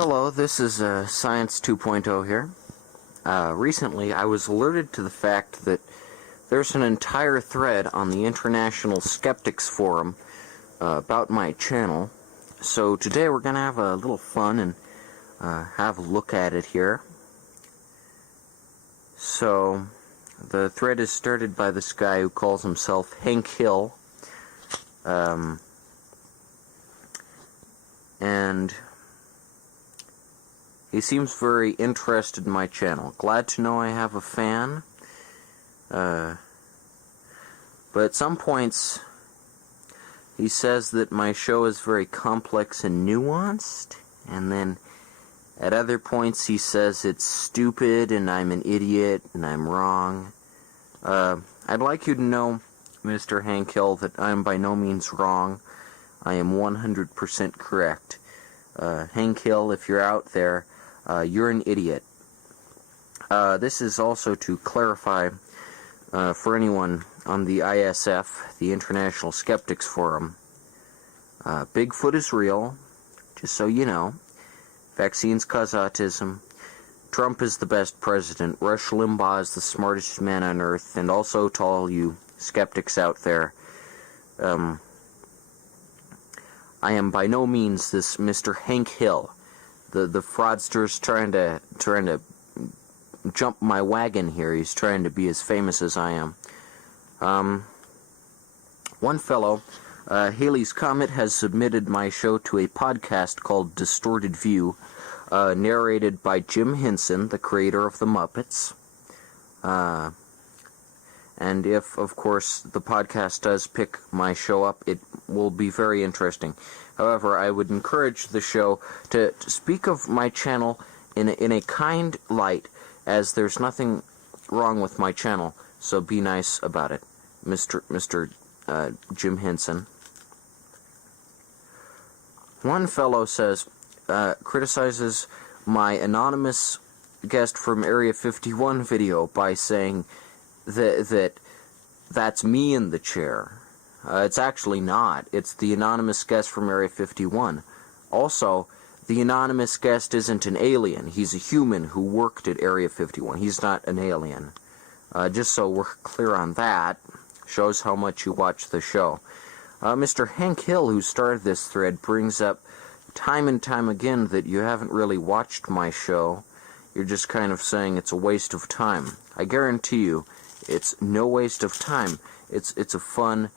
Hello, this is Science 2.0 here. Recently, I was alerted to the fact that there's an entire thread on the International Skeptics Forum about my channel. So today we're going to have a little fun and have a look at it here. So, the thread is started by this guy who calls himself Hank Hill. And he seems very interested in my channel. Glad to know I have a fan. But at some points, he says that my show is very complex and nuanced. And then at other points, he says it's stupid and I'm an idiot and I'm wrong. I'd like you to know, Mr. Hank Hill, that I'm by no means wrong. I am 100% correct. Hank Hill, if you're out there, you're an idiot. This is also to clarify for anyone on the ISF, the International Skeptics Forum. Bigfoot is real, just so you know. Vaccines cause autism. Trump is the best president. Rush Limbaugh is the smartest man on earth. And also to all you skeptics out there, I am by no means this Mr. Hank Hill. The fraudster's trying to jump my wagon here. He's trying to be as famous as I am. One fellow, Halley's Comet, has submitted my show to a podcast called Distorted View, narrated by Jim Henson, the creator of the Muppets. And if, of course, the podcast does pick my show up, it will be very interesting. However, I would encourage the show to speak of my channel in a kind light, as there's nothing wrong with my channel, so be nice about it, Mr. Jim Henson. One fellow says, criticizes my anonymous guest from Area 51 video by saying that's me in the chair. It's actually not. It's the anonymous guest from Area 51. Also, the anonymous guest isn't an alien. He's a human who worked at Area 51. He's not an alien. Just so we're clear on that. Shows how much you watch the show. Mr. Hank Hill, who started this thread, brings up time and time again that you haven't really watched my show. You're just kind of saying it's a waste of time. I guarantee you, it's no waste of time. It's a fun,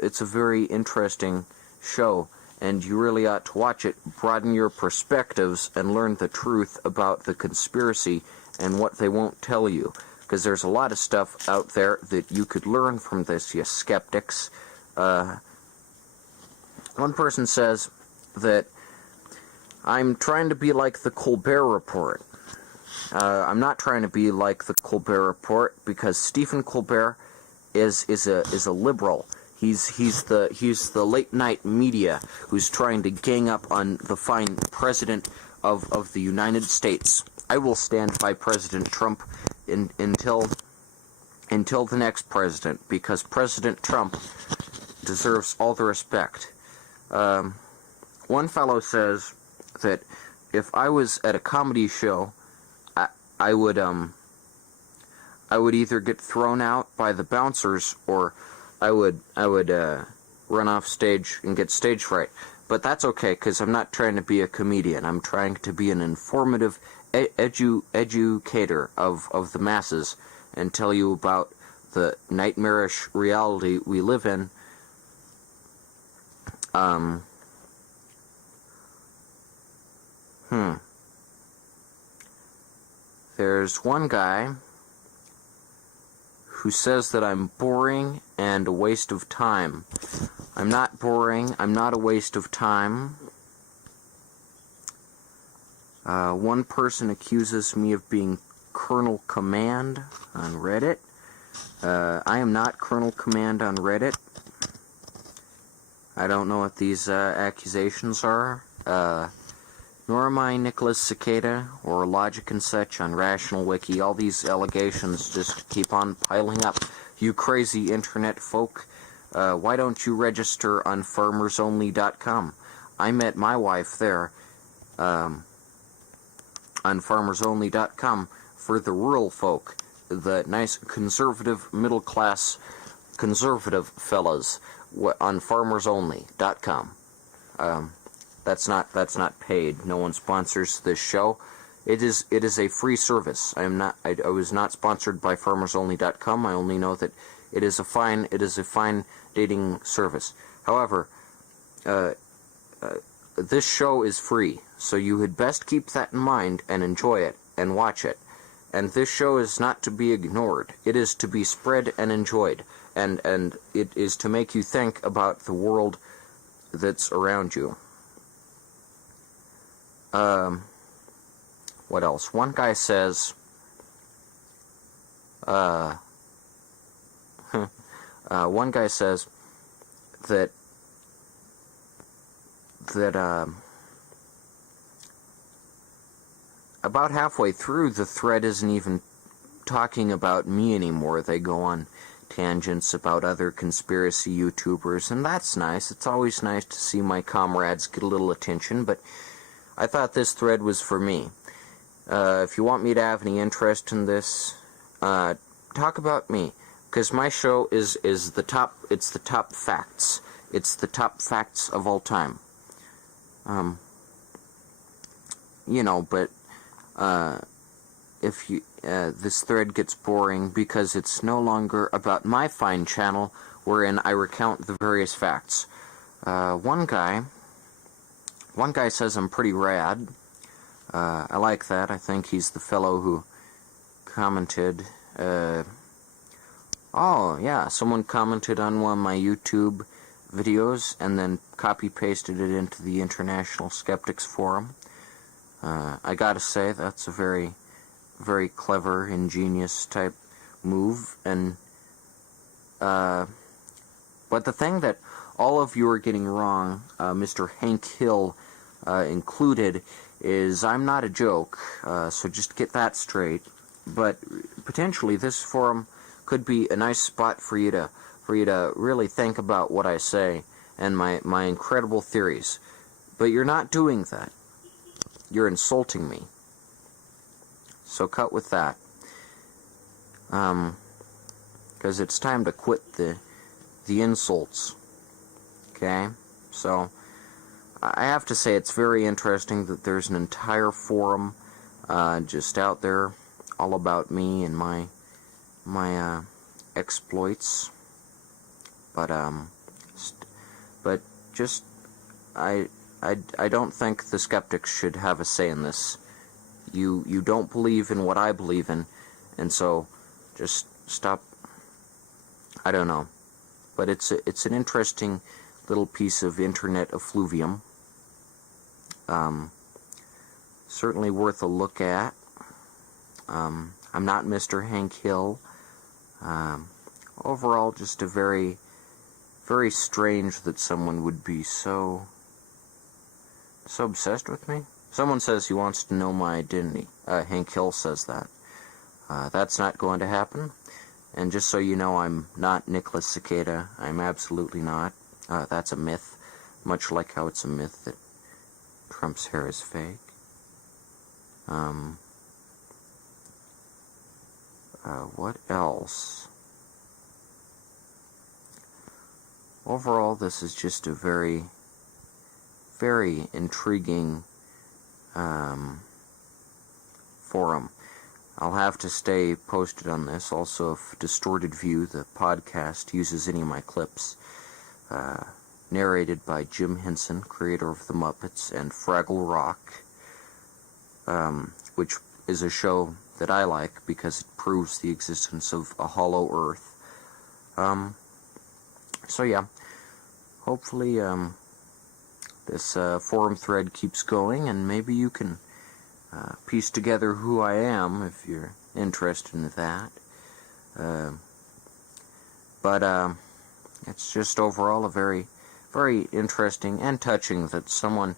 it's a very interesting show, and you really ought to watch it, broaden your perspectives, and learn the truth about the conspiracy and what they won't tell you. Because there's a lot of stuff out there that you could learn from this, you skeptics. One person says that I'm trying to be like the Colbert Report. I'm not trying to be like the Colbert Report, because Stephen Colbert is a liberal. He's the late night media who's trying to gang up on the fine president of the United States. I will stand by President Trump until the next president, because President Trump deserves all the respect. One fellow says that if I was at a comedy show, I would either get thrown out by the bouncers, or I would run off stage and get stage fright. But that's okay, because I'm not trying to be a comedian. I'm trying to be an informative educator of the masses and tell you about the nightmarish reality we live in. There's one guy who says that I'm boring and a waste of time. I'm not boring. I'm not a waste of time. One person accuses me of being Colonel Command on Reddit. I am not Colonel Command on Reddit. I don't know what these accusations are. Nor am I Nicholas Cicada or Logic and such on Rational Wiki. All these allegations just keep on piling up. You crazy internet folk, why don't you register on farmersonly.com? I met my wife there. on farmersonly.com for the rural folk, the nice conservative middle-class conservative fellas on farmersonly.com. That's not paid. No one sponsors this show. It is a free service. I was not sponsored by farmersonly.com. I only know that it is a fine dating service. However, this show is free, so you had best keep that in mind and enjoy it and watch it. And this show is not to be ignored. It is to be spread and enjoyed, and it is to make you think about the world that's around you. What else? One guy says, that about halfway through the thread isn't even talking about me anymore. They go on tangents about other conspiracy YouTubers, and that's nice. It's always nice to see my comrades get a little attention, but I thought this thread was for me. If you want me to have any interest in this, talk about me, because my show is the top. It's the top facts. It's the top facts of all time. But if you this thread gets boring because it's no longer about my fine channel, wherein I recount the various facts. One guy says I'm pretty rad. I like that. I think he's the fellow who commented. Oh, yeah, someone commented on one of my YouTube videos and then copy-pasted it into the International Skeptics Forum. I gotta say, that's a very, very clever, ingenious type move. And but the thing that all of you are getting wrong, Mr. Hank Hill included, is I'm not a joke, so just get that straight. But potentially this forum could be a nice spot for you to really think about what I say and my incredible theories. But you're not doing that. You're insulting me. So cut with that. Because it's time to quit the insults. Okay? So I have to say it's very interesting that there's an entire forum just out there all about me and my exploits. But just I don't think the skeptics should have a say in this. You don't believe in what I believe in, and so just stop. I don't know, but it's an interesting little piece of internet effluvium. Certainly worth a look at. I'm not Mr. Hank Hill. Overall, just a very, very strange that someone would be so obsessed with me. Someone says he wants to know my identity. Hank Hill says that. That's not going to happen. And just so you know, I'm not Nicholas Cicada. I'm absolutely not. That's a myth. Much like how it's a myth that Trump's hair is fake. What else? Overall, this is just a very, very intriguing forum. I'll have to stay posted on this. Also, if Distorted View, the podcast, uses any of my clips, narrated by Jim Henson, creator of The Muppets, and Fraggle Rock, which is a show that I like because it proves the existence of a hollow earth. So yeah, hopefully this forum thread keeps going, and maybe you can piece together who I am if you're interested in that. But it's just overall a very, very interesting and touching that someone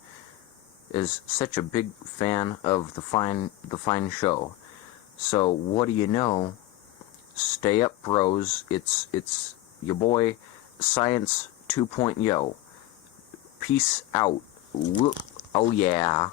is such a big fan of the fine show. So what do you know? Stay up, bros. It's your boy Science 2.0. Peace out. Oh yeah.